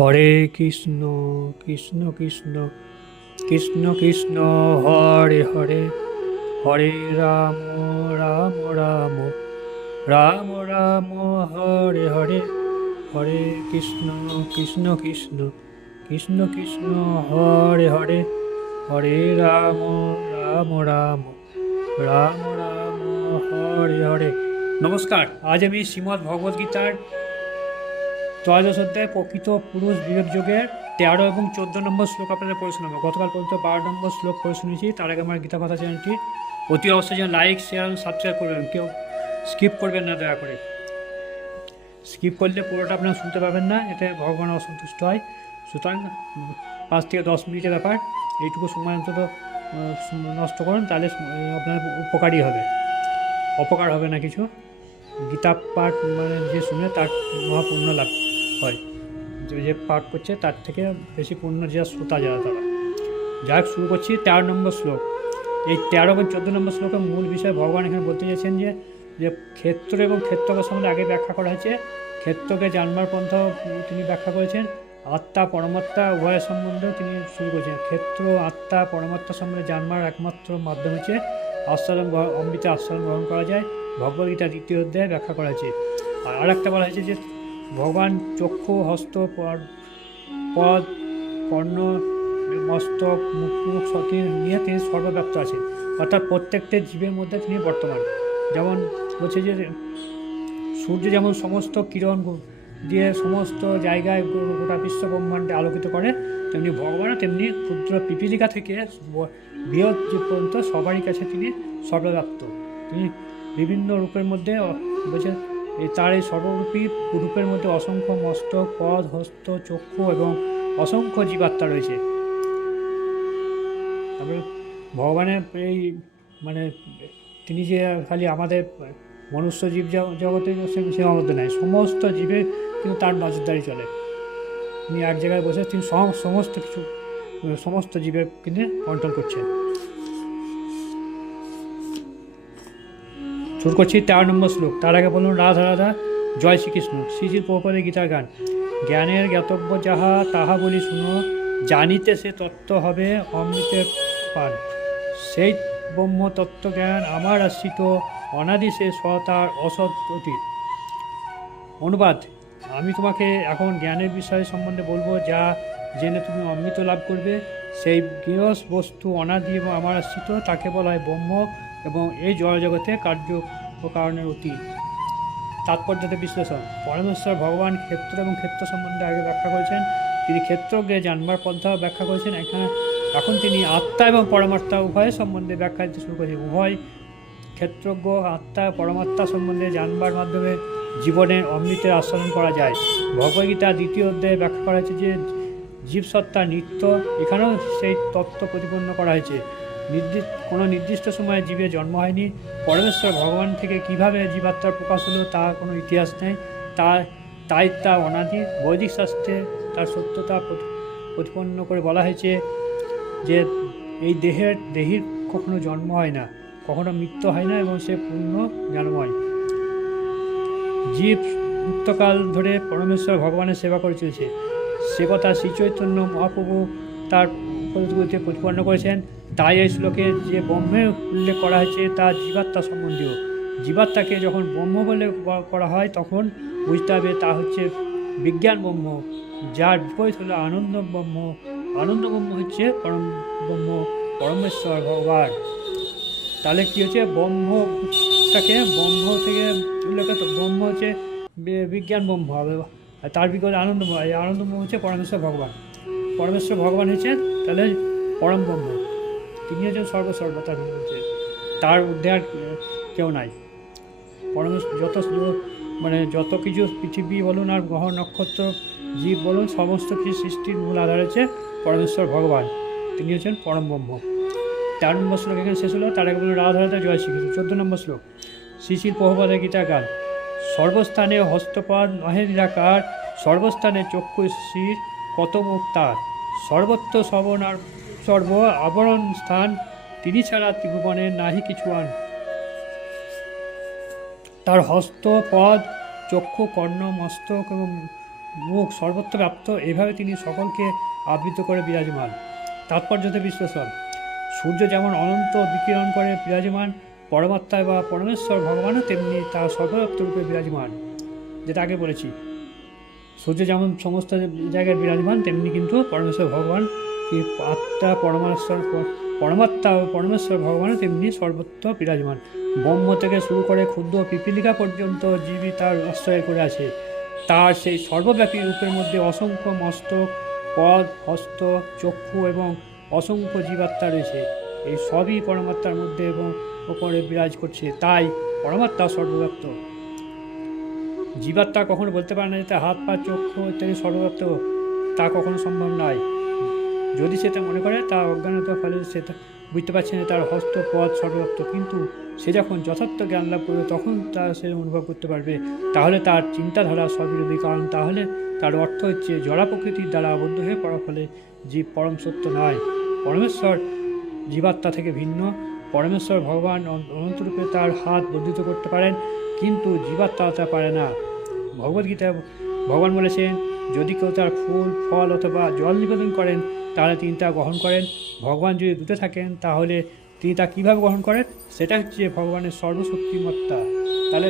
হরে কৃষ্ণ কৃষ্ণ কৃষ্ণ কৃষ্ণ কৃষ্ণ হরে হরে হরে রাম রাম রাম রাম রাম হরে হরে হরে কৃষ্ণ কৃষ্ণ কৃষ্ণ কৃষ্ণ কৃষ্ণ হরে হরে হরে রাম রাম রাম রাম রাম হরে হরে। নমস্কার, আজ আমি শ্রীমদ্ ভগবদ্ গীতার ত্রয়োদশ অধ্যায় প্রকৃত পুরুষ বিবেক যোগের 13 এবং 14 নম্বর শ্লোক আপনাদের পড়ে শোনাবো। গতকাল পর্যন্ত 12 নম্বর শ্লোক পড়ে শুনেছি। তার আগে আমার গীতা কথা চ্যানেলটি অতি অবশ্যই যেন লাইক শেয়ার এবং সাবস্ক্রাইব করবেন, কেউ স্কিপ করবেন না দয়া করে। স্কিপ করলে পুরোটা আপনারা শুনতে পাবেন না, এতে ভগবান অসন্তুষ্ট হয়। সুতরাং 5 থেকে 10 মিনিটের ব্যাপার, এইটুকু সময় অন্তত নষ্ট করুন, তাহলে আপনার উপকারই হবে, অপকার হবে না কিছু। গীতা পাঠ মানে যে শুনে তার মহাপুণ্য লাভ হয়, যে পাঠ করছে তার থেকে বেশি পুণ্য যে শ্রোতা যারা তারা। যাই শুরু করছি 13 নম্বর শ্লোক। এই 13 এবং 14 নম্বর শ্লোকের মূল বিষয় ভগবান এখানে বলতে চাইছেন যে ক্ষেত্র এবং ক্ষেত্রকে সম্বন্ধে আগে ব্যাখ্যা করা হয়েছে। ক্ষেত্রকে জানবার পন্থা তিনি ব্যাখ্যা করেছেন। আত্মা পরমাত্মা উভয়ের সম্বন্ধেও তিনি শুরু করেছেন। ক্ষেত্র আত্মা পরমাত্মা সম্বন্ধে জানবার একমাত্র মাধ্যম হচ্ছে আস্বাদন, অমৃত আস্বাদন গ্রহণ করা যায়। ভগবদ্গীতা 2য় অধ্যায়ে ব্যাখ্যা করা হয়েছে। আর একটা বলা হয়েছে যে ভগবান চক্ষু, হস্ত, পদ, কর্ণ, মস্তক, মুখ সতী নিয়ে তিনি সর্বব্যাপ্ত আছেন, অর্থাৎ প্রত্যেকটা জীবের মধ্যে তিনি বর্তমান। যেমন বলছে যে সূর্য যেমন সমস্ত কিরণ দিয়ে সমস্ত জায়গায় গোটা বিশ্ব ব্রহ্মাণ্ডে আলোকিত করে, তেমনি ভগবানও তেমনি ক্ষুদ্র পিপীলিকা থেকে বৃহৎ জীব পর্যন্ত সবারই কাছে তিনি সর্বব্যাপ্ত। তিনি বিভিন্ন রূপের মধ্যে বলছে তার এই সর্বরূপী রূপের মধ্যে অসংখ্য মস্তক, পদ, হস্ত, চক্ষু এবং অসংখ্য জীবাত্মা রয়েছে। তারপরে ভগবানের এই মানে তিনি যে খালি আমাদের মনুষ্য জীব জগতে সীমাবদ্ধ নয়, সমস্ত জীবে কিন্তু তার নজরদারি চলে। তিনি এক জায়গায় বসে তিনি সমস্ত কিছু সমস্ত জীবের কিন্তু কন্ট্রোল করছেন। শুরু করছি 13 নম্বর শ্লোক। তার আগে বলুন রাধা রাধা, জয় শ্রীকৃষ্ণ। শ্রীজির প্রভুপাদের গীতার গান। জ্ঞানের জ্ঞাতব্য যাহা তাহা বলি শুনো, জানিতে সে তত্ত্ব হবে অমৃতের পান। সেই ব্রহ্ম তত্ত্বজ্ঞান আমার আশ্রিত, অনাদি সে সতার অসৎ অতীত। অনুবাদ: আমি তোমাকে এখন জ্ঞানের বিষয় সম্বন্ধে বলবো, যা জেনে তুমি অমৃত লাভ করবে। সেই গৃহস বস্তু অনাদি এবং আমার আশ্রিত, তাকে বলা হয় ব্রহ্ম, এবং এই জড়জগতে কার্য ও কারণের অতীত। তাৎপর্যতে বিশ্লেষণ: পরমেশ্বর ভগবান ক্ষেত্র এবং ক্ষেত্র সম্বন্ধে আগে ব্যাখ্যা করেছেন। তিনি ক্ষেত্রকে জানবার পন্থা ব্যাখ্যা করেছেন। এখন তিনি আত্মা এবং পরমাত্মা উভয়ের সম্বন্ধে ব্যাখ্যা দিতে শুরু করেছেন। উভয় ক্ষেত্রজ্ঞ আত্মা পরমাত্মা সম্বন্ধে জানবার মাধ্যমে জীবনের অমৃতের আস্বাদন করা যায়। ভগবদ্গীতা 2য় অধ্যায়ে ব্যাখ্যা করা হয়েছে যে জীবসত্তা নিত্য। এখানেও সেই তত্ত্ব প্রতিপন্ন করা হয়েছে। কোনো নির্দিষ্ট সময়ে জীবের জন্ম হয়নি। পরমেশ্বর ভগবান থেকে কিভাবে জীবাত্মার প্রকাশ হলো তা কোনো ইতিহাস নেই। তাই তা অনাদি। বৈদিক শাস্ত্রে তার সত্যতা প্রতিপন্ন করে বলা হয়েছে যে এই দেহের কখনো জন্ম হয় না, কখনো মৃত্যু হয় না, এবং সে পূর্ণ জ্ঞানময়। জীব মুক্তকাল ধরে পরমেশ্বর ভগবানের সেবা করে চলেছে, সে কথা শ্রীচৈতন্য মহাপ্রভু তার উপদেশগুলিতে প্রতিপন্ন করেছেন। তাই এই শ্লোকে যে ব্রহ্মের উল্লেখ করা হয়েছে তা জীবাত্মা সম্বন্ধীয়। জীবাত্মাকে যখন ব্রহ্ম বলে করা হয় তখন বুঝতে হবে তা হচ্ছে বিজ্ঞান ব্রহ্ম, যার বিপরীত হলো আনন্দ ব্রহ্ম। আনন্দ ব্রহ্ম হচ্ছে পরম ব্রহ্ম, পরমেশ্বর ভগবান। তাহলে কী হচ্ছে, ব্রহ্মটাকে ব্রহ্ম থেকে উল্লেখ, ব্রহ্ম হচ্ছে বিজ্ঞান ব্রহ্ম হবে, আর তার বিপরীত আনন্দব্রহ্ম। এই আনন্দব্রহ্ম হচ্ছে পরমেশ্বর ভগবান। পরমেশ্বর ভগবান হচ্ছেন তাহলে পরম ব্রহ্ম, তিনি হচ্ছেন সর্বসর্বতা, তার ঊর্ধ্বে আর কেউ নাই। পরমেশ্বর যত কিছু পৃথিবী বলুন আর গ্রহ নক্ষত্র জীব বলুন, সমস্ত কিছু সৃষ্টির মূল আধার হচ্ছে পরমেশ্বর ভগবান, তিনি হচ্ছেন পরম ব্রহ্ম। 13 নম্বর শ্লোক এখানে শেষ হলো। তার আগে বলুন রাধা রাধা, জয় শ্রীকৃষ্ণ। 14 নম্বর শ্লোক। শ্রীশিল প্রভুপাদের গীতা গান। সর্বস্থানে হস্তপদ নহে নিরাকার, সর্বস্থানে চক্ষু শির কত মুখ তার। সর্বত্র শ্রবণ আর সর্ব আবরণ স্থান, তিনি ছাড়া ত্রিভুবনে নাহি কিছু আন। তার হস্ত, পদ, চক্ষু, কর্ণ, মস্তক এবং মুখ সর্বত্র ব্যাপ্ত, এভাবে তিনি সকলকে আবৃত করে বিরাজমান। তাৎপর্যতে বিশ্লেষণ: সূর্য যেমন অনন্ত বিকিরণ করে বিরাজমান, পরমাত্মায় বা পরমেশ্বর ভগবানও তেমনি তার সর্বব্যাপ্ত রূপে বিরাজমান। যেটা আগে বলেছি, সূর্য যেমন সমস্ত জায়গায় বিরাজমান, তেমনি কিন্তু পরমেশ্বর ভগবান কি আত্মা পরমাত্মা ও পরমেশ্বর ভগবানও তেমনি সর্বত্র বিরাজমান। ব্রহ্ম থেকে শুরু করে ক্ষুদ্র পিপীলিকা পর্যন্ত জীবই তার আশ্রয় করে আছে। তার সেই সর্বব্যাপী রূপের মধ্যে অসংখ্য মস্তক, পদ, হস্ত, চক্ষু এবং অসংখ্য জীবাত্মা রয়েছে। এই সবই পরমাত্মার মধ্যে এবং ওপরে বিরাজ করছে, তাই পরমাত্মা সর্বব্যাপ্ত। জীবাত্মা কখনো বলতে পারে না যে তার হাত, পা, চক্ষু ইত্যাদি সর্বব্যাপ্ত, তা কখনো সম্ভব নয়। যদি সেটা মনে করে, তার অজ্ঞানতার ফলে সেটা বুঝতে পারছে না তার হস্ত, পদ সর্বব্যাপ্ত। কিন্তু সে যখন যথার্থ জ্ঞান লাভ করবে, তখন সে অনুভব করতে পারবে। তাহলে তার চিন্তাধারা সর্ববিরোধী, কারণ তাহলে তার অর্থ হচ্ছে জড়া প্রকৃতির দ্বারা আবদ্ধ হয়ে পড়ার ফলে জীব পরম সত্য নয়। পরমেশ্বর জীবাত্মা থেকে ভিন্ন। পরমেশ্বর ভগবান অনন্তরূপে তার হাত বর্ধিত করতে পারেন, কিন্তু জীবাত্মা তা পারে না। ভগবদ্গীতায় ভগবান বলেছেন, যদি কেউ তার ফুল, ফল অথবা জল নিবেদন করেন, তাহলে তিনি তা গ্রহণ করেন। ভগবান যদি দূরে থাকেন, তাহলে তিনি তা কীভাবে গ্রহণ করেন? সেটা হচ্ছে ভগবানের সর্বশক্তিমত্তা। তাহলে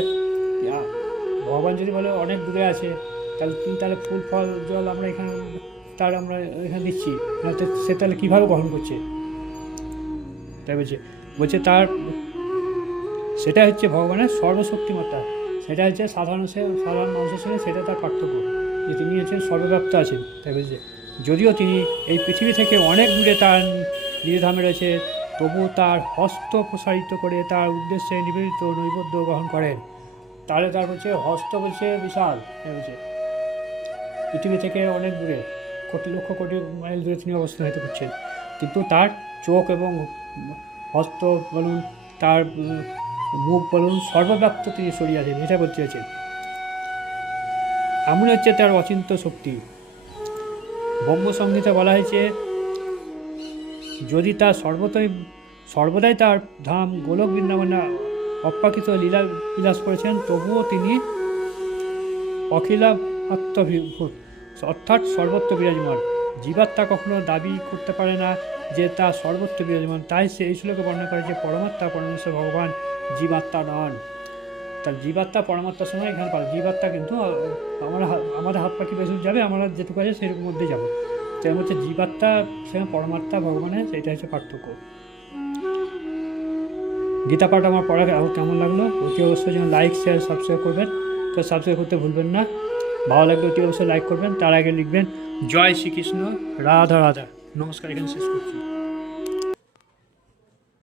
ভগবান যদি বলে অনেক দূরে আছে, তাহলে তিনি তাহলে ফুল, ফল, জল আমরা এখানে দিচ্ছি, সে তাহলে কীভাবে গ্রহণ করছে? তাই বলছে তার সেটা হচ্ছে ভগবানের সর্বশক্তিমত্তা। সেটা হচ্ছে সাধারণ মানুষের সঙ্গে সেটা তার পার্থক্য, যে তিনি হচ্ছেন সর্বব্যাপ্ত আছেন। তাই বলছে যদিও তিনি এই পৃথিবী থেকে অনেক দূরে তার নির্ধামে রয়েছে, তবু তার হস্ত প্রসারিত করে তার উদ্দেশ্যে নিবেদিত নৈবেদ্য গ্রহণ করেন। তাহলে তার বলছে হস্ত বলছে বিশাল, বলছে পৃথিবী থেকে অনেক দূরে, লক্ষ কোটি মাইল দূরে তিনি অবস্থান হতে করছেন, কিন্তু তার চোখ এবং হস্ত বলুন, তার মুখ বলুন, সর্বব্যাপ্ত তিনি সরিয়ে আছেন, এটা বলতে চাইছেন। এমন হচ্ছে তার অচিন্ত্য শক্তি। ব্রহ্মসংহিতা বলা হয়েছে, যদি তার সর্বদাই তার ধাম গোলক বৃন্দাবনে অপ্রাকৃত লীলা বিলাস করেছেন, তবুও তিনি অখিলাত্মভূত, অর্থাৎ সর্বত্র বিরাজমান। জীবাত্মা কখনো দাবি করতে পারে না যে তা সর্বত্র বিরাজমান। তাই সে এই শ্লোকে বর্ণনা করে যে পরমাত্মা পরমেশ্বর ভগবান জীবাত্মা নন। তার জীবাত্মা পরমাত্মার সময় এখানে পারে। জীবাত্মা কিন্তু আমাদের হাত পাখি বেশি যাবে, আমরা যেটুকু আছে সেরকম মধ্যেই যাবো। তার মধ্যে জীবাত্মা সেখানে পরমাত্মা ভগবানের, সেটা হচ্ছে পার্থক্য। গীতা পাঠ আমার পড়া কেমন লাগলো অতি অবশ্যই যেন লাইক, শেয়ার, সাবস্ক্রাইব করবেন। তো সাবস্ক্রাইব করতে ভুলবেন না। ভালো লাগলে অতি অবশ্যই লাইক করবেন। তার আগে লিখবেন জয় শ্রীকৃষ্ণ, রাধা রাধা। নমস্কার, এখানে শেষ করছি।